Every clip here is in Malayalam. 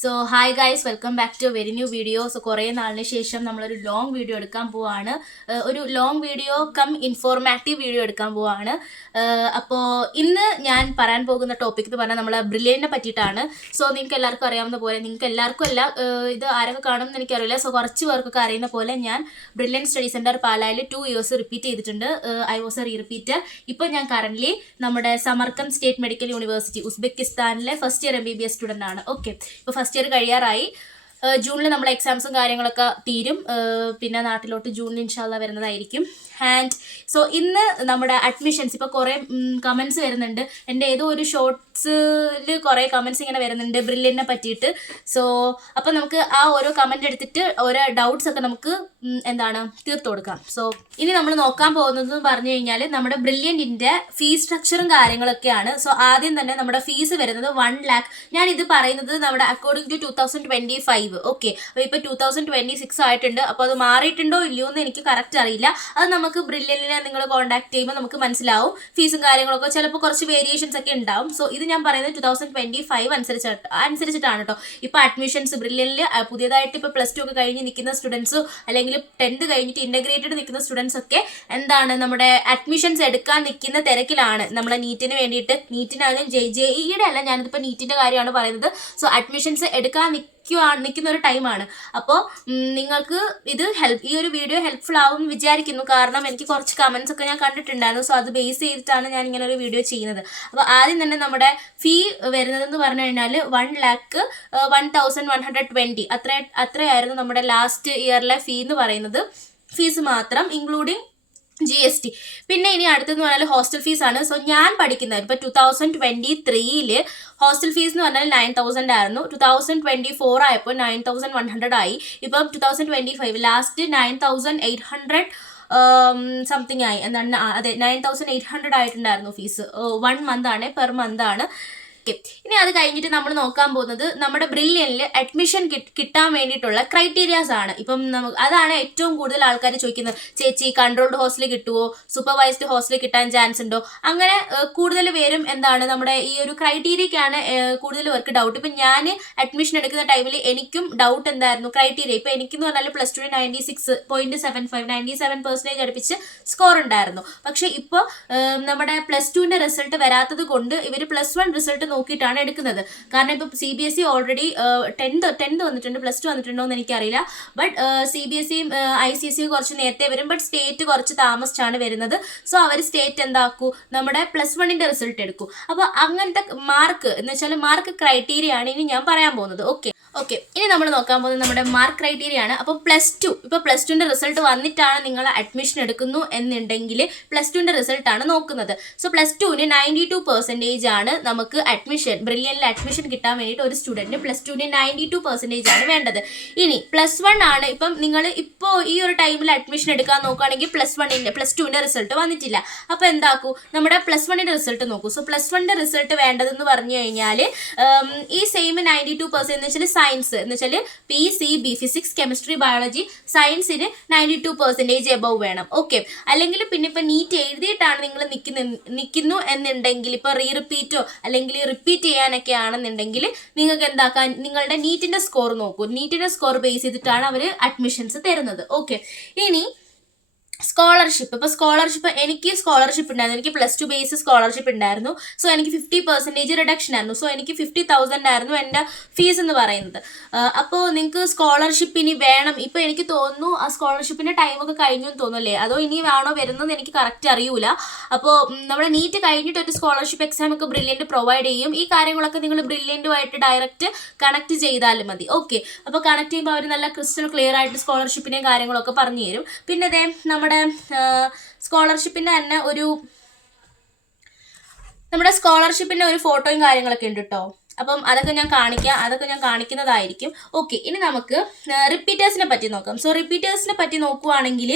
So hi guys, welcome back to very new video. So കുറേ നാളിന് ശേഷം നമ്മളൊരു ലോങ് വീഡിയോ എടുക്കാൻ പോവാണ്. ഒരു long video cum informative video എടുക്കാൻ പോവാണ്. അപ്പോൾ ഇന്ന് ഞാൻ പറയാൻ പോകുന്ന ടോപ്പിക് എന്ന് പറഞ്ഞാൽ നമ്മളെ ബ്രില്യൻറ്റിനെ പറ്റിയിട്ടാണ്. സോ നിങ്ങൾക്ക് എല്ലാവർക്കും അറിയാവുന്ന പോലെ, നിങ്ങൾക്ക് എല്ലാവർക്കും അല്ല, ഇത് ആരൊക്കെ കാണും എന്ന് എനിക്കറിയില്ല. സോ കുറച്ച് പേർക്കൊക്കെ അറിയുന്ന പോലെ ഞാൻ ബ്രില്യൻറ്റ് സ്റ്റഡി സെൻറ്റർ പാലായിൽ 2 years റിപ്പീറ്റ് ചെയ്തിട്ടുണ്ട്. I was a re repeater. ഇപ്പോൾ ഞാൻ കറൻ്റ്ലി നമ്മുടെ സമർക്കന്ദ് സ്റ്റേറ്റ് മെഡിക്കൽ യൂണിവേഴ്സിറ്റി ഉസ്ബെക്കിസ്ഥാനിലെ ഫസ്റ്റ് ഇയർ MBBS സ്റ്റുഡൻ്റ് ആണ്. ഓക്കെ, ഇപ്പോൾ ഫസ്റ്റ് ഇയർ കഴിയാറായി. ജൂണിൽ നമ്മൾ എക്സാംസും കാര്യങ്ങളൊക്കെ തീരും. പിന്നെ നാട്ടിലോട്ട് ജൂണിൽ ഇൻഷാല്ല വരുന്നതായിരിക്കും. ആൻഡ് സോ ഇന്ന് നമ്മുടെ അഡ്മിഷൻസ്, ഇപ്പോൾ കുറേ കമൻസ് വരുന്നുണ്ട്. എൻ്റെ ഏതോ ഒരു ഷോർട്സിൽ കുറേ കമൻസ് ഇങ്ങനെ വരുന്നുണ്ട് ബ്രില്യൻറ്റിനെ പറ്റിയിട്ട്. സോ അപ്പോൾ നമുക്ക് ആ ഓരോ കമൻറ്റ് എടുത്തിട്ട് ഓരോ ഡൗട്ട്സ് ഒക്കെ നമുക്ക് തീർത്തു കൊടുക്കാം. സോ ഇനി നമ്മൾ നോക്കാൻ പോകുന്നത് പറഞ്ഞു കഴിഞ്ഞാൽ നമ്മുടെ ബ്രില്യൻറ്റിൻ്റെ ഫീസ് സ്ട്രക്ചറും കാര്യങ്ങളൊക്കെയാണ്. സോ ആദ്യം തന്നെ നമ്മുടെ ഫീസ് വരുന്നത് 1 lakh. ഞാൻ ഇത് പറയുന്നത് നമ്മുടെ അക്കോർഡിംഗ് ടു 2025. ഓക്കെ, അപ്പോൾ ഇപ്പോൾ 2026 ആയിട്ടുണ്ട്. അപ്പോൾ അത് മാറിയിട്ടുണ്ടോ ഇല്ലയോ എന്ന് എനിക്ക് കറക്റ്റ് അറിയില്ല. അത് നമുക്ക് ബ്രില്യൻറ്റിനെ നിങ്ങൾ കോൺടാക്ട് ചെയ്യുമ്പോൾ നമുക്ക് മനസ്സിലാവും. ഫീസും കാര്യങ്ങളൊക്കെ ചിലപ്പോൾ കുറച്ച് വേരിയേഷൻസ് ഒക്കെ ഉണ്ടാവും. സോ ഇത് ഞാൻ പറയുന്നത് 2025 അനുസരിച്ചിട്ടാണ് കേട്ടോ. ഇപ്പോൾ അഡ്മിഷൻസ് ബ്രില്യൻറ്റിൽ പുതിയതായിട്ട് ഇപ്പോൾ +2 ഒക്കെ കഴിഞ്ഞ് നിൽക്കുന്ന സ്റ്റുഡൻസോ അല്ലെങ്കിൽ 10th കഴിഞ്ഞിട്ട് ഇൻ്റഗ്രേറ്റഡ് നിൽക്കുന്ന സ്റ്റുഡൻസ് ഒക്കെ നമ്മുടെ അഡ്മിഷൻസ് എടുക്കാൻ നിൽക്കുന്ന തിരക്കിലാണ്. നമ്മളെ നീറ്റിന് വേണ്ടിയിട്ട്, നീറ്റിനായാലും JEE-യുടെ അല്ല, ഞാനിതിപ്പോൾ നീറ്റിൻ്റെ കാര്യമാണ് പറയുന്നത്. സോ അഡ്മിഷൻസ് എടുക്കാൻ നിൽക്കുന്ന ഒരു ടൈമാണ്. അപ്പോൾ നിങ്ങൾക്ക് ഈ ഒരു വീഡിയോ ഹെൽപ്ഫുൾ ആവും എന്ന് വിചാരിക്കുന്നു. കാരണം എനിക്ക് കുറച്ച് കമൻസ് ഒക്കെ ഞാൻ കണ്ടിട്ടുണ്ടായിരുന്നു. സോ അത് ബേസ് ചെയ്തിട്ടാണ് ഞാൻ ഇങ്ങനെ ഒരു വീഡിയോ ചെയ്യുന്നത്. അപ്പോൾ ആദ്യം തന്നെ നമ്മുടെ ഫീ വരുന്നതെന്ന് പറഞ്ഞു കഴിഞ്ഞാൽ 1,01,120 അത്രയായിരുന്നു നമ്മുടെ ലാസ്റ്റ് ഇയറിലെ ഫീ എന്ന് പറയുന്നത്. ഫീസ് മാത്രം ഇൻക്ലൂഡിങ് GST. പിന്നെ ഇനി അടുത്തെന്ന് പറഞ്ഞാൽ ഹോസ്റ്റൽ ഫീസാണ്. സോ ഞാൻ പഠിക്കുന്നത് ഇപ്പോൾ 2023 ഹോസ്റ്റൽ ഫീസ് എന്ന് പറഞ്ഞാൽ 9,000 ആയിരുന്നു. 2024 ആയപ്പോൾ 9,100 ആയി. ഇപ്പം 2025 ലാസ്റ്റ് 9,800 സംതിങ് ആയി. എന്താണ്, അതെ, 9,800 ആയിട്ടുണ്ടായിരുന്നു ഫീസ്. 1 month ആണ്, പെർ മന്ത് ആണ്. ഇനി അത് കഴിഞ്ഞിട്ട് നമ്മൾ നോക്കാൻ പോകുന്നത് നമ്മുടെ ബ്രില്യൻറ്റിൽ അഡ്മിഷൻ കിട്ടാൻ വേണ്ടിയിട്ടുള്ള ക്രൈറ്റീരിയാസ് ആണ്. ഇപ്പം അതാണ് ഏറ്റവും കൂടുതൽ ആൾക്കാർ ചോദിക്കുന്നത്. ചേച്ചി, കൺട്രോൾഡ് ഹോസ്റ്റലിൽ കിട്ടുമോ, സൂപ്പർവൈസ്ഡ് ഹോസ്റ്റലിൽ കിട്ടാൻ ചാൻസ് ഉണ്ടോ? അങ്ങനെ കൂടുതൽ പേരും നമ്മുടെ ഈ ഒരു ക്രൈറ്റീരിയക്കാണ് കൂടുതൽ പേർക്ക് ഡൗട്ട്. ഇപ്പം ഞാൻ അഡ്മിഷൻ എടുക്കുന്ന ടൈമിൽ എനിക്കും ഡൗട്ട് എന്തായിരുന്നു ക്രൈറ്റീരിയ. ഇപ്പം എനിക്കെന്ന് പറഞ്ഞാൽ +2 96.75 97% അടുപ്പിച്ച് സ്കോർ ഉണ്ടായിരുന്നു. പക്ഷേ ഇപ്പോൾ നമ്മുടെ +2ൻ്റെ റിസൾട്ട് വരാത്തത് കൊണ്ട് ഇവർ +1 റിസൾട്ട് നോക്കിയിട്ടാണ് എടുക്കുന്നത്. കാരണം ഇപ്പോൾ CBSE ഓൾറെഡി 10th വന്നിട്ടുണ്ട്, +2 വന്നിട്ടുണ്ടോ എന്ന് എനിക്കറിയില്ല. ബട്ട് CBSEയും ICSE കുറച്ച് നേരത്തെ വരും. ബട്ട് സ്റ്റേറ്റ് കുറച്ച് താമസിച്ചാണ് വരുന്നത്. സോ അവർ സ്റ്റേറ്റ് എന്താക്കൂ, നമ്മുടെ +1ൻ്റെ റിസൾട്ട് എടുക്കും. അപ്പോൾ അങ്ങനത്തെ മാർക്ക് എന്ന് വെച്ചാൽ മാർക്ക് ക്രൈറ്റീരിയ ആണ് ഇനി ഞാൻ പറയാൻ പോകുന്നത്. ഓക്കെ, ഇനി നമ്മൾ നോക്കാൻ പോകുന്നത് നമ്മുടെ മാർക്ക് ക്രൈറ്റീരിയ ആണ്. അപ്പോൾ ഇപ്പോൾ +2ൻ്റെ റിസൾട്ട് വന്നിട്ടാണ് നിങ്ങൾ അഡ്മിഷൻ എടുക്കുന്നു എന്നുണ്ടെങ്കിൽ +2ൻ്റെ റിസൾട്ടാണ് നോക്കുന്നത്. സോ +2ന് 92% ആണ് നമുക്ക് ബ്രില്യൻറ്റിൽ അഡ്മിഷൻ കിട്ടാൻ വേണ്ടിയിട്ട് ഒരു സ്റ്റുഡൻറ്റ് +2ന് 92% ആണ് വേണ്ടത്. ഇനി +1 ആണ്. ഇപ്പം നിങ്ങൾ ഇപ്പോൾ ഈ ഒരു ടൈമിൽ അഡ്മിഷൻ എടുക്കാൻ നോക്കുകയാണെങ്കിൽ +2ൻ്റെ റിസൾട്ട് വന്നിട്ടില്ല. അപ്പോൾ എന്താക്കൂ, നമ്മുടെ +1ൻ്റെ റിസൾട്ട് നോക്കൂ. സോ +1ൻ്റെ റിസൾട്ട് വേണ്ടതെന്ന് പറഞ്ഞു കഴിഞ്ഞാൽ ഈ സെയിം 92% എന്ന് വെച്ചാൽ സയൻസ് എന്ന് വെച്ചാൽ PCB, ഫിസിക്സ്, കെമിസ്ട്രി, ബയോളജി, സയൻസിന് 92% എബവ് വേണം. ഓക്കെ, അല്ലെങ്കിൽ പിന്നെ ഇപ്പോൾ നീറ്റ് എഴുതിയിട്ടാണ് നിങ്ങൾ നിൽക്കുന്നു എന്നുണ്ടെങ്കിൽ, ഇപ്പോൾ റിപ്പീറ്റോ അല്ലെങ്കിൽ റിപ്പീറ്റ് ചെയ്യാനൊക്കെ ആണെന്നുണ്ടെങ്കിൽ നിങ്ങൾക്ക് എന്താക്കാൻ, നിങ്ങളുടെ നീറ്റിൻ്റെ സ്കോർ നോക്കൂ. നീറ്റിൻ്റെ സ്കോർ ബേസ് ചെയ്തിട്ടാണ് അവർ അഡ്മിഷൻസ് തരുന്നത്. ഓക്കെ, ഇനി സ്കോളർഷിപ്പ്. ഇപ്പോൾ സ്കോളർഷിപ്പ് എനിക്ക് ഉണ്ടായിരുന്നു. എനിക്ക് +2 ബേസ് സ്കോളർഷിപ്പ് ഉണ്ടായിരുന്നു. സോ എനിക്ക് 50% റിഡക്ഷൻ ആയിരുന്നു. സോ എനിക്ക് 50,000 ആയിരുന്നു എൻ്റെ ഫീസ് എന്ന് പറയുന്നത്. അപ്പോൾ നിങ്ങൾക്ക് സ്കോളർഷിപ്പ് ഇനി വേണം. ഇപ്പോൾ എനിക്ക് തോന്നുന്നു ആ സ്കോളർഷിപ്പിൻ്റെ ടൈമൊക്കെ കഴിഞ്ഞു എന്ന് തോന്നുന്നല്ലേ, അതോ ഇനി വേണോ വരുന്നത് എനിക്ക് കറക്റ്റ് അറിയൂല. അപ്പോൾ നമ്മുടെ നീറ്റ് കഴിഞ്ഞിട്ട് ഒരു സ്കോളർഷിപ്പ് എക്സാം ഒക്കെ ബ്രില്യൻറ്റ് പ്രൊവൈഡ് ചെയ്യും. ഈ കാര്യങ്ങളൊക്കെ നിങ്ങൾ ബ്രില്യൻറ്റുമായിട്ട് ഡയറക്റ്റ് കണക്ട് ചെയ്താലും മതി. ഓക്കെ, അപ്പോൾ കണക്ട് ചെയ്യുമ്പോൾ അവർ നല്ല ക്രിസ്റ്റൽ ക്ലിയർ ആയിട്ട് സ്കോളർഷിപ്പിനെയും കാര്യങ്ങളൊക്കെ പറഞ്ഞു തരും. പിന്നെ നമ്മുടെ സ്കോളർഷിപ്പിൻ്റെ തന്നെ ഒരു ഫോട്ടോയും കാര്യങ്ങളൊക്കെ ഉണ്ട് കേട്ടോ. അപ്പം അതൊക്കെ ഞാൻ കാണിക്കുന്നതായിരിക്കും. ഓക്കെ, ഇനി നമുക്ക് റിപ്പീറ്റേഴ്സിനെ പറ്റി നോക്കാം. സോ റിപ്പീറ്റേഴ്സിനെ പറ്റി നോക്കുവാണെങ്കിൽ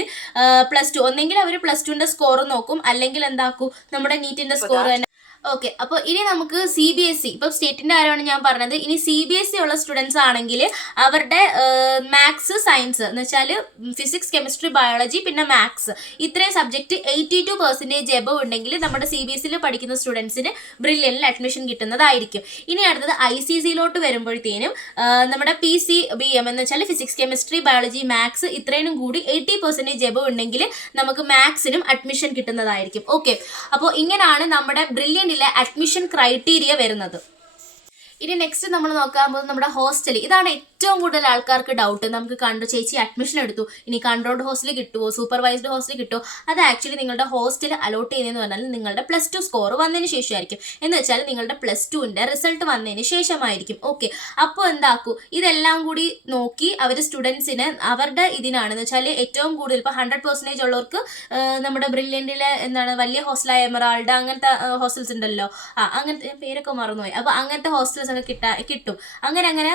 +2 ഒന്നെങ്കിൽ അവർ +2ൻ്റെ സ്കോർ നോക്കും, അല്ലെങ്കിൽ എന്താക്കും, നമ്മുടെ നീറ്റിൻ്റെ സ്കോർ തന്നെ. ഓക്കെ, അപ്പോൾ ഇനി നമുക്ക് CBSE, ഇപ്പം സ്റ്റേറ്റിന്റെ കാര്യമാണ് ഞാൻ പറഞ്ഞത്. ഇനി CBSE ഉള്ള സ്റ്റുഡൻസ് ആണെങ്കിൽ അവരുടെ മാത്സ്, സയൻസ് എന്ന് വെച്ചാൽ ഫിസിക്സ്, കെമിസ്ട്രി, ബയോളജി പിന്നെ മാത്സ്, ഇത്രയും സബ്ജക്റ്റ് 82% എബവ് ഉണ്ടെങ്കിൽ നമ്മുടെ CBSEയിൽ പഠിക്കുന്ന സ്റ്റുഡൻസിന് ബ്രില്യനിൽ അഡ്മിഷൻ കിട്ടുന്നതായിരിക്കും. ഇനി അടുത്തത് ICSEയിലോട്ട് വരുമ്പോഴത്തേനും നമ്മുടെ PCBM എന്ന് വെച്ചാൽ ഫിസിക്സ്, കെമിസ്ട്രി, ബയോളജി, മാത്സ് ഇത്രയും കൂടി 80% എബവ് ഉണ്ടെങ്കിൽ നമുക്ക് മാത്സിനും അഡ്മിഷൻ കിട്ടുന്നതായിരിക്കും. ഓക്കെ, അപ്പോൾ ഇങ്ങനെയാണ് നമ്മുടെ ബ്രില്യനിലെ അഡ്മിഷൻ ക്രൈറ്റീരിയ വരുന്നത്. ഇനി നെക്സ്റ്റ് നമ്മൾ നോക്കാൻ പോകുന്നത് നമ്മുടെ ഹോസ്റ്റൽ. ഇതാണ് ഏറ്റവും കൂടുതൽ ആൾക്കാർക്ക് ഡൗട്ട്. നമുക്ക് കണ്ടു ചേച്ചി അഡ്മിഷൻ എടുത്തു, ഇനി കൺട്രോൾഡ് ഹോസ്റ്റൽ കിട്ടുമോ, സൂപ്പർവൈസ്ഡ് ഹോസ്റ്റൽ കിട്ടുമോ? അത് ആക്ച്വലി നിങ്ങളുടെ ഹോസ്റ്റൽ അലോട്ട് ചെയ്യുന്നതെന്ന് പറഞ്ഞാൽ നിങ്ങളുടെ +2 സ്കോർ വന്നതിന് ശേഷമായിരിക്കും. എന്ന് വെച്ചാൽ നിങ്ങളുടെ +2ന്റെ റിസൾട്ട് വന്നതിന് ശേഷമായിരിക്കും. ഓക്കെ, അപ്പോൾ എന്താക്കൂ, ഇതെല്ലാം കൂടി നോക്കി അവർ സ്റ്റുഡൻസിന് അവരുടെ ഇതിനാണെന്ന് വെച്ചാൽ ഏറ്റവും കൂടുതൽ ഇപ്പോൾ 100% ഉള്ളവർക്ക് നമ്മുടെ ബ്രില്യൻറ്റിലെ എന്താണ് വലിയ ഹോസ്റ്റലായ എമറാൾഡ് അങ്ങനത്തെ ഹോസ്റ്റൽസ് ഉണ്ടല്ലോ, അങ്ങനത്തെ പേരൊക്കെ മറന്നുപോയി. അപ്പോൾ അങ്ങനത്തെ ഹോസ്റ്റൽസ് ഒക്കെ കിട്ടും. അങ്ങനെ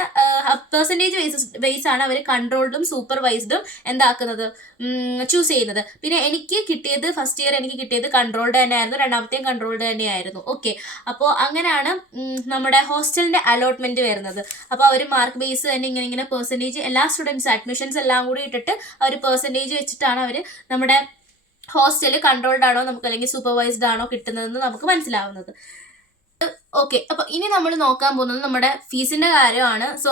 പെർസെൻറ്റേജ് ബേസ് ആണ് അവർ കൺട്രോൾഡും സൂപ്പർവൈസ്ഡും എന്താക്കുന്നത് ചൂസ് ചെയ്യുന്നത്. പിന്നെ എനിക്ക് കിട്ടിയത് ഫസ്റ്റ് ഇയർ എനിക്ക് കിട്ടിയത് കൺട്രോൾഡ് തന്നെയായിരുന്നു, രണ്ടാമത്തെയും കൺട്രോൾഡ് തന്നെയായിരുന്നു. ഓക്കെ, അപ്പോൾ അങ്ങനെയാണ് നമ്മുടെ ഹോസ്റ്റലിന്റെ അലോട്ട്മെന്റ് വരുന്നത്. അപ്പോൾ അവർ മാർക്ക് ബേസ് തന്നെ ഇങ്ങനെ പെർസെൻറ്റേജ് എല്ലാ സ്റ്റുഡൻസ് അഡ്മിഷൻസ് എല്ലാം കൂടി ഇട്ടിട്ട് അവർ പെർസെൻറ്റേജ് വെച്ചിട്ടാണ് അവർ നമ്മുടെ ഹോസ്റ്റൽ കൺട്രോൾഡ് ആണോ നമുക്ക് അല്ലെങ്കിൽ സൂപ്പർവൈസ്ഡ് ആണോ കിട്ടുന്നതെന്ന് നമുക്ക് മനസ്സിലാവുന്നത്. ഓക്കെ, അപ്പോൾ ഇനി നമ്മൾ നോക്കാൻ പോകുന്നത് നമ്മുടെ ഫീസിന്റെ കാര്യമാണ്. സോ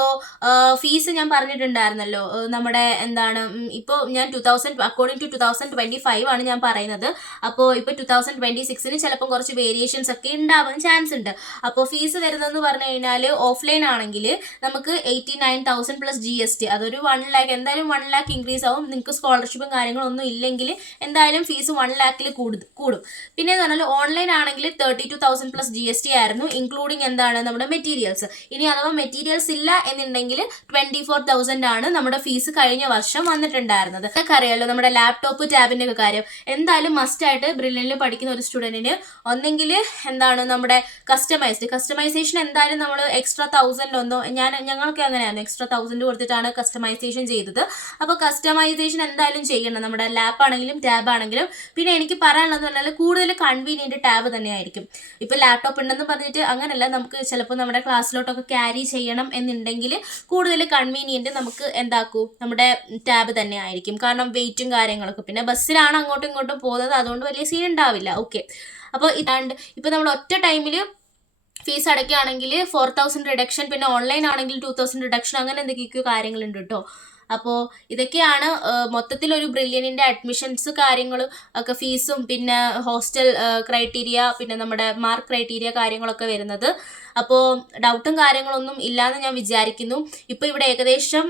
ഫീസ് ഞാൻ പറഞ്ഞിട്ടുണ്ടായിരുന്നല്ലോ, നമ്മുടെ എന്താണ് ഇപ്പോൾ ഞാൻ 2000 അക്കോർഡിംഗ് ടു 2025 ആണ് ഞാൻ പറയുന്നത്. അപ്പോൾ ഇപ്പോൾ 2026 ചിലപ്പം കുറച്ച് വേരിയേഷൻസ് ഒക്കെ ഉണ്ടാവാൻ ചാൻസ് ഉണ്ട്. അപ്പോൾ ഫീസ് വരുന്നതെന്ന് പറഞ്ഞു കഴിഞ്ഞാൽ ഓഫ്ലൈൻ ആണെങ്കിൽ നമുക്ക് 89,000 പ്ലസ് GST, അതൊരു 1 lakh എന്തായാലും 1 lakh ഇൻക്രീസ് ആവും. നിങ്ങൾക്ക് സ്കോളർഷിപ്പും കാര്യങ്ങളൊന്നും ഇല്ലെങ്കിൽ എന്തായാലും ഫീസ് 1 lakhൽ കൂടും. പിന്നെ എന്ന് പറഞ്ഞാൽ ഓൺലൈൻ ആണെങ്കിൽ 32,000 പ്ലസ് GST ആയിരുന്നു, ഇൻക്ലൂഡിങ് എന്താണ് നമ്മുടെ മെറ്റീരിയൽസ്. ഇനി അഥവാ മെറ്റീരിയൽസ് ഇല്ല എന്നുണ്ടെങ്കിൽ 24,000 ആണ് നമ്മുടെ ഫീസ് കഴിഞ്ഞ വർഷം വന്നിട്ടുണ്ടായിരുന്നത്. നിങ്ങൾക്ക് അറിയാലോ നമ്മുടെ ലാപ്ടോപ്പ് ടാബിന്റെ ഒക്കെ കാര്യം എന്തായാലും മസ്റ്റ് ആയിട്ട് ബ്രില്യനിൽ പഠിക്കുന്ന ഒരു സ്റ്റുഡന്റിന് ഒന്നെങ്കിൽ എന്താണ് നമ്മുടെ കസ്റ്റമൈസേഷൻ എന്തായാലും നമ്മൾ എക്സ്ട്രാ 1,000 ഒന്നോ ഞങ്ങൾക്ക് അങ്ങനെയായിരുന്നു, എക്സ്ട്രാ 1,000 കൊടുത്തിട്ടാണ് കസ്റ്റമൈസേഷൻ ചെയ്തത്. അപ്പോൾ കസ്റ്റമൈസേഷൻ എന്തായാലും ചെയ്യണം, നമ്മുടെ ലാപ്പ് ആണെങ്കിലും ടാബ് ആണെങ്കിലും. പിന്നെ എനിക്ക് പറയാനുള്ളത് പറഞ്ഞാൽ കൂടുതൽ കൺവീനിയൻറ്റ് ടാബ് തന്നെയായിരിക്കും. ഇപ്പം ലാപ്ടോപ്പ് ഉണ്ടെന്ന് പറഞ്ഞിട്ട് അങ്ങനെയല്ല, നമുക്ക് ചിലപ്പോൾ നമ്മുടെ ക്ലാസ്സിലോട്ടൊക്കെ ക്യാരി ചെയ്യണം എന്നുണ്ടെങ്കിൽ കൂടുതൽ കൺവീനിയൻറ്റ് നമുക്ക് എന്താക്കൂ നമ്മുടെ ടാബ് തന്നെ ആയിരിക്കും. കാരണം വെയിറ്റും കാര്യങ്ങളൊക്കെ, പിന്നെ ബസ്സിലാണ് അങ്ങോട്ടും ഇങ്ങോട്ടും പോകുന്നത്, അതുകൊണ്ട് വലിയ സീൻ ഉണ്ടാവില്ല. ഓക്കെ, അപ്പോൾ ഇതാണ്ട് ഇപ്പോൾ നമ്മൾ ഒറ്റ ടൈമിൽ ഫീസ് അടയ്ക്കുകയാണെങ്കിൽ 4,000 റിഡക്ഷൻ, പിന്നെ ഓൺലൈൻ ആണെങ്കിൽ 2,000 റിഡക്ഷൻ, അങ്ങനെ എന്തൊക്കെയൊക്കെയോ കാര്യങ്ങളുണ്ട് കേട്ടോ. അപ്പോൾ ഇതൊക്കെയാണ് മൊത്തത്തിലൊരു ബ്രില്യനിൻ്റെ അഡ്മിഷൻസ് കാര്യങ്ങൾ ഒക്കെ, ഫീസും പിന്നെ ഹോസ്റ്റൽ ക്രൈറ്റീരിയ പിന്നെ നമ്മുടെ മാർക്ക് ക്രൈറ്റീരിയ കാര്യങ്ങളൊക്കെ വരുന്നത്. അപ്പോൾ ഡൗട്ടും കാര്യങ്ങളൊന്നും ഇല്ലയെന്ന് ഞാൻ വിചാരിക്കുന്നു. ഇപ്പോൾ ഇവിടെ ഏകദേശം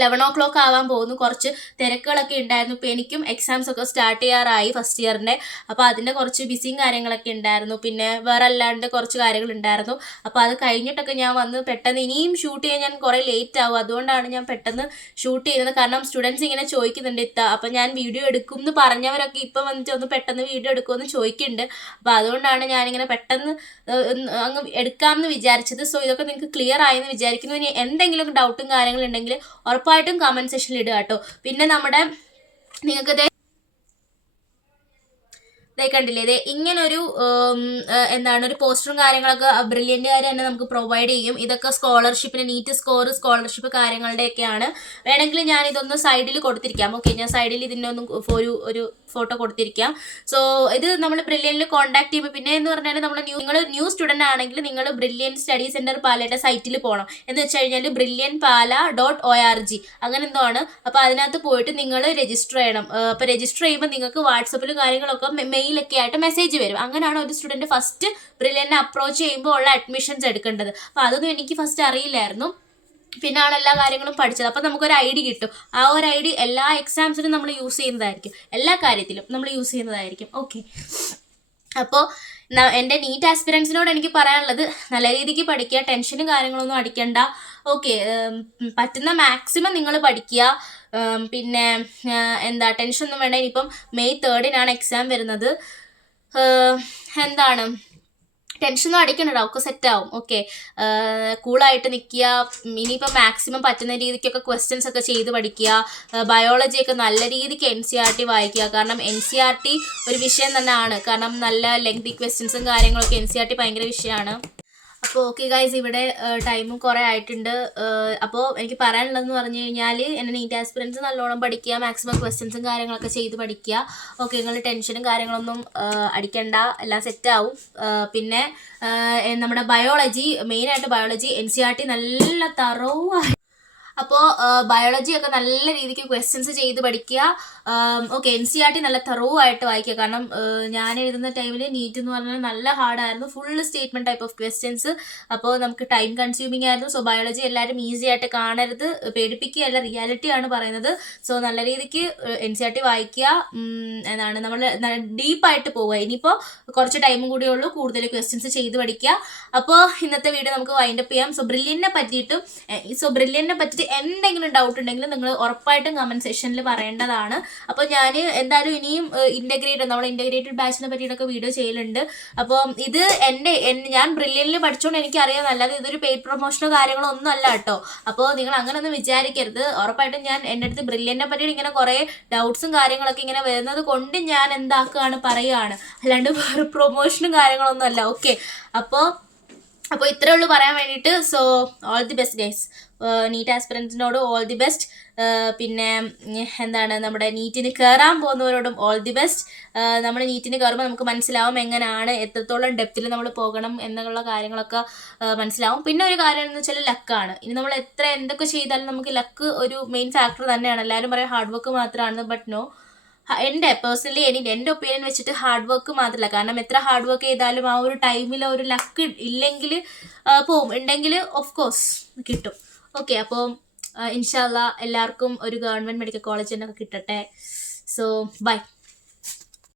11 o'clock ആവാൻ പോകുന്നു. കുറച്ച് തിരക്കുകളൊക്കെ ഉണ്ടായിരുന്നു. ഇപ്പോൾ എനിക്കും എക്സാംസ് ഒക്കെ സ്റ്റാർട്ട് ചെയ്യാറായി ഫസ്റ്റ് ഇയറിൻ്റെ. അപ്പോൾ അതിൻ്റെ കുറച്ച് ബിസിയും കാര്യങ്ങളൊക്കെ ഉണ്ടായിരുന്നു. പിന്നെ വേറെ അല്ലാണ്ട് കുറച്ച് കാര്യങ്ങളുണ്ടായിരുന്നു. അപ്പോൾ അത് കഴിഞ്ഞിട്ടൊക്കെ ഞാൻ വന്ന് പെട്ടെന്ന് ഇനിയും ഷൂട്ട് ചെയ്യാൻ ഞാൻ കുറേ ലേറ്റ് ആവും. അതുകൊണ്ടാണ് ഞാൻ പെട്ടെന്ന് ഷൂട്ട് ചെയ്യുന്നത്. കാരണം സ്റ്റുഡൻസ് ഇങ്ങനെ ചോദിക്കുന്നുണ്ട് അപ്പോൾ ഞാൻ വീഡിയോ എടുക്കും എന്ന് പറഞ്ഞവരൊക്കെ ഇപ്പം വന്നിട്ട് ഒന്ന് പെട്ടെന്ന് വീഡിയോ എടുക്കുമെന്ന് ചോദിക്കുന്നുണ്ട്. അപ്പോൾ അതുകൊണ്ടാണ് ഞാനിങ്ങനെ പെട്ടെന്ന് അങ്ങ് എടുക്കാമെന്ന് വിചാരിച്ചത്. സോ ഇതൊക്കെ നിങ്ങൾക്ക് ക്ലിയർ ആയെന്ന് വിചാരിക്കുന്നു. ഇനി എന്തെങ്കിലും ഡൗട്ടും കാര്യങ്ങളുണ്ടെങ്കിൽ ഉറപ്പായിട്ടും കമൻറ്റ് സെക്ഷനിൽ ഇടുക കേട്ടോ. പിന്നെ നമ്മുടെ നിങ്ങൾക്ക് കണ്ടില്ലേ ഇങ്ങനൊരു എന്താണ് ഒരു പോസ്റ്ററും കാര്യങ്ങളൊക്കെ ബ്രില്യൻറ്റുകാർ തന്നെ നമുക്ക് പ്രൊവൈഡ് ചെയ്യും. ഇതൊക്കെ സ്കോളർഷിപ്പിന് നീറ്റ് സ്കോർ സ്കോളർഷിപ്പ് കാര്യങ്ങളുടെയൊക്കെയാണ്. വേണമെങ്കിൽ ഞാൻ ഇതൊന്ന് സൈഡിൽ കൊടുത്തിരിക്കാം. ഓക്കെ, ഞാൻ സൈഡിൽ ഇതിൻ്റെ ഒന്നും ഒരു ഫോട്ടോ കൊടുത്തിരിക്കാം. സോ ഇത് നമ്മൾ ബ്രില്യനിൽ കോൺടാക്ട് ചെയ്യുമ്പോൾ പിന്നെ എന്ന് പറഞ്ഞാൽ നിങ്ങൾ ന്യൂ സ്റ്റുഡൻ്റ് ആണെങ്കിൽ നിങ്ങൾ ബ്രില്യൻ സ്റ്റഡി സെൻറ്റർ പാലയുടെ സൈറ്റിൽ പോകണം. എന്ന് വെച്ച് കഴിഞ്ഞാൽ brilliantpala.org അങ്ങനെ എന്തോ ആണ്. അപ്പോൾ അതിനകത്ത് പോയിട്ട് നിങ്ങൾ രജിസ്റ്റർ ചെയ്യണം. അപ്പോൾ രജിസ്റ്റർ ചെയ്യുമ്പോൾ നിങ്ങൾക്ക് വാട്സപ്പിലും കാര്യങ്ങളൊക്കെ മെയിലൊക്കെ ആയിട്ട് മെസ്സേജ് വരും. അങ്ങനെയാണ് ഒരു സ്റ്റുഡൻറ്റ് ഫസ്റ്റ് ബ്രില്യനെ അപ്രോച്ച് ചെയ്യുമ്പോൾ ഉള്ള അഡ്മിഷൻസ് എടുക്കേണ്ടത്. അപ്പോൾ അതൊന്നും എനിക്ക് ഫസ്റ്റ് അറിയില്ലായിരുന്നു. പിന്നാണ് എല്ലാ കാര്യങ്ങളും പഠിച്ചത്. അപ്പോൾ നമുക്കൊരു ID കിട്ടും. ആ ഒരു ID എല്ലാ എക്സാംസിനും നമ്മൾ യൂസ് ചെയ്യുന്നതായിരിക്കും, എല്ലാ കാര്യത്തിലും നമ്മൾ യൂസ് ചെയ്യുന്നതായിരിക്കും. ഓക്കെ, അപ്പോൾ എൻ്റെ നീറ്റ് ആസ്പിറൻസിനോട് എനിക്ക് പറയാനുള്ളത് നല്ല രീതിക്ക് പഠിക്കുക, ടെൻഷനും കാര്യങ്ങളൊന്നും അടിക്കണ്ട. ഓക്കെ, പറ്റുന്ന മാക്സിമം നിങ്ങൾ പഠിക്കുക. പിന്നെ ടെൻഷനൊന്നും വേണ്ട. ഇനിയിപ്പം May 3 എക്സാം വരുന്നത്. എന്താണ് ടെൻഷനൊന്നും അടിക്കണ്ട, ഒക്കെ സെറ്റ് ആവും. ഓക്കെ, കൂളായിട്ട് നിൽക്കുക. ഇനിയിപ്പോൾ മാക്സിമം പറ്റുന്ന രീതിക്കൊക്കെ ക്വസ്റ്റ്യൻസ് ഒക്കെ ചെയ്ത് പഠിക്കുക. ബയോളജി ഒക്കെ നല്ല രീതിക്ക് NCERT വായിക്കുക. കാരണം NCERT ഒരു വിഷയം തന്നെയാണ്. കാരണം നല്ല ലെങ്തി ക്വസ്റ്റ്യൻസും കാര്യങ്ങളൊക്കെ NCERT ഭയങ്കര വിഷയമാണ്. അപ്പോൾ ഓക്കെ ഗൈസ്, ഇവിടെ ടൈമും കുറേ ആയിട്ടുണ്ട്. അപ്പോൾ എനിക്ക് പറയാനുള്ളതെന്ന് പറഞ്ഞു കഴിഞ്ഞാൽ എൻ്റെ നീറ്റ് ആസ്പിറൻസ് നല്ലോണം പഠിക്കുക, മാക്സിമം ക്വസ്റ്റ്യൻസും കാര്യങ്ങളൊക്കെ ചെയ്ത് പഠിക്കുക. ഓക്കെ, നിങ്ങൾ ടെൻഷനും കാര്യങ്ങളൊന്നും അടിക്കണ്ട, എല്ലാം സെറ്റാവും. പിന്നെ നമ്മുടെ ബയോളജി, മെയിനായിട്ട് ബയോളജി NCERT നല്ല തറവായി. അപ്പോൾ ബയോളജിയൊക്കെ നല്ല രീതിക്ക് ക്വസ്റ്റ്യൻസ് ചെയ്ത് പഠിക്കുക. ഓക്കെ, NCERT നല്ല തറവായിട്ട് വായിക്കുക. കാരണം ഞാൻ എഴുതുന്ന ടൈമിൽ നീറ്റ് എന്ന് പറഞ്ഞാൽ നല്ല ഹാർഡായിരുന്നു, full statement type of questions. അപ്പോൾ നമുക്ക് ടൈം കൺസ്യൂമിങ് ആയിരുന്നു. സോ ബയോളജി എല്ലാവരും ഈസി ആയിട്ട് കാണരുത്, പേടിപ്പിക്കുകയല്ല, റിയാലിറ്റിയാണ് പറയുന്നത്. സോ നല്ല രീതിക്ക് NCERT വായിക്കുക. എന്താണ് നമ്മൾ ഡീപ്പായിട്ട് പോവുക. ഇനിയിപ്പോൾ കുറച്ച് ടൈമും കൂടിയേ ഉള്ളൂ, കൂടുതൽ ക്വസ്റ്റ്യൻസ് ചെയ്ത് പഠിക്കുക. അപ്പോൾ ഇന്നത്തെ വീഡിയോ നമുക്ക് വൈൻഡപ്പ് ചെയ്യാം. സോ ബ്രില്യൻറ്റിനെ പറ്റിയിട്ട് എന്തെങ്കിലും ഡൗട്ട് ഉണ്ടെങ്കിൽ നിങ്ങൾ ഉറപ്പായിട്ടും കമൻറ്റ് സെക്ഷനിൽ പറയേണ്ടതാണ്. അപ്പോൾ ഞാൻ എന്തായാലും ഇനിയും നമ്മുടെ ഇൻ്റഗ്രേറ്റഡ് ബാച്ചിനെ പറ്റിയിട്ടൊക്കെ വീഡിയോ ചെയ്യലുണ്ട്. അപ്പോൾ ഇത് ഞാൻ ബ്രില്യൻറ്റിൽ പഠിച്ചുകൊണ്ട് എനിക്കറിയാം, അല്ലാതെ ഇതൊരു പെയ്ഡ് പ്രൊമോഷനോ കാര്യങ്ങളോ ഒന്നും അല്ല കേട്ടോ. അപ്പോൾ നിങ്ങൾ അങ്ങനെ ഒന്നും വിചാരിക്കരുത്. ഉറപ്പായിട്ടും ഞാൻ എൻ്റെ അടുത്ത് ബ്രില്യൻറ്റിനെ പറ്റിയിട്ട് ഇങ്ങനെ കുറേ ഡൗട്ട്സും കാര്യങ്ങളൊക്കെ ഇങ്ങനെ വരുന്നത് കൊണ്ട് ഞാൻ എന്താക്കുകയാണ് പറയുകയാണ്, അല്ലാണ്ട് വേറെ പ്രൊമോഷനും കാര്യങ്ങളൊന്നും അല്ല. ഓക്കെ, അപ്പോൾ ഇത്രേ ഉള്ളൂ പറയാൻ വേണ്ടിയിട്ട്. So all the best guys, NEET ആസ്പിറൻസിനോട് ഓൾ ദി ബെസ്റ്റ്. പിന്നെ എന്താണ്, നമ്മുടെ നീറ്റിന് കയറാൻ പോകുന്നവരോടും ഓൾ ദി ബെസ്റ്റ്. നമ്മൾ നീറ്റിന് കയറുമ്പോൾ നമുക്ക് മനസ്സിലാവും എങ്ങനെയാണ്, എത്രത്തോളം ഡെപ്തിൽ നമ്മൾ പോകണം എന്നുള്ള കാര്യങ്ങളൊക്കെ മനസ്സിലാവും. പിന്നെ ഒരു കാര്യം എന്ന് വെച്ചാൽ ലക്കാണ്. ഇനി നമ്മൾ എന്തൊക്കെ ചെയ്താലും നമുക്ക് ലക്ക് ഒരു മെയിൻ ഫാക്ടർ തന്നെയാണ്. എല്ലാവരും പറയും ഹാർഡ് വർക്ക് മാത്രമാണ്, ബട്ട് നോ. പേഴ്സണലി എൻ്റെ ഒപ്പീനിയൻ വെച്ചിട്ട് ഹാർഡ് വർക്ക് മാത്രമല്ല. കാരണം എത്ര ഹാർഡ് വർക്ക് ചെയ്താലും ആ ഒരു ടൈമിൽ ഒരു ലക്ക് ഇല്ലെങ്കിൽ പോവും, ഉണ്ടെങ്കിൽ ഓഫ് കോഴ്സ് കിട്ടും. ഓക്കെ, അപ്പോൾ ഇൻഷാ അല്ലാഹ് എല്ലാവർക്കും ഒരു ഗവൺമെൻറ് മെഡിക്കൽ കോളേജ് തന്നെ കിട്ടട്ടെ. So by.